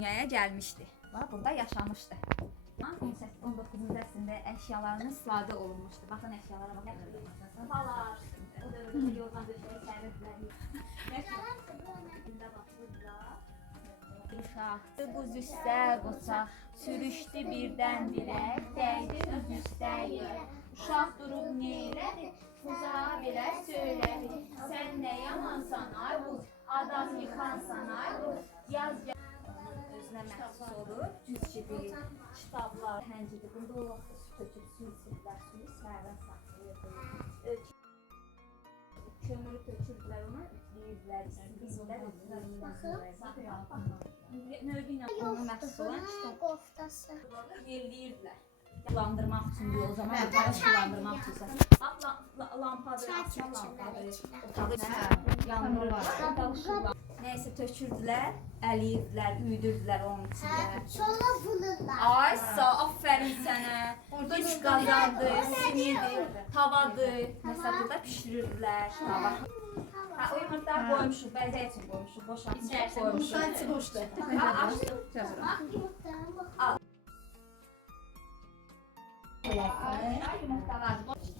dünyaya gəlmişdi. Burada yaşamışdı. 19-cu əsrdə əşyalarının istifadə olunmuşdu. Baxın əşyalara baxın. Balar, o dövrdə yorğan döşəyi sərirdilər. Uşaqdı buz üstə qoçaq, sürüşdü birdən-birə, dəydi öz üstəyə. Uşaq durub neylədi, uzağa belə söylədi. Sən nə yamansan ay buz, adam yıxansan ay buz, yaz gəl. Özünə məxsus olur, cüzçidir, kitablar, həncidir. Bunda o vaxtda su töküb, su içirlər, suyu sərdən saxlayırdılar. Kömürü tökürdülər ona, ütlüyürdülər, istəyirlər, növbə ilə ona məxsus olan kitab yerləyirdilər. Sulandırmaq üçün o zaman otağı sulandırmaq üçün. Lampadır, akşam lampadır, otağı yandırırlar. Neyse tökürdülər, əliyirdilər, üyüdürdülər onun içində. Sonra vururlar. Ay sağ, aferin sənə. Üç qazandı, sinidir, tavadır. Mesela burada pişirirdilər. Tava. O yumurtlar koymuşuq, bəzək üçün koymuşuq, boşaltmışıq, koymuşuq. Yumurtadan çıxmışdı. Açdım. Yumurtadan bak. Yumurtalar.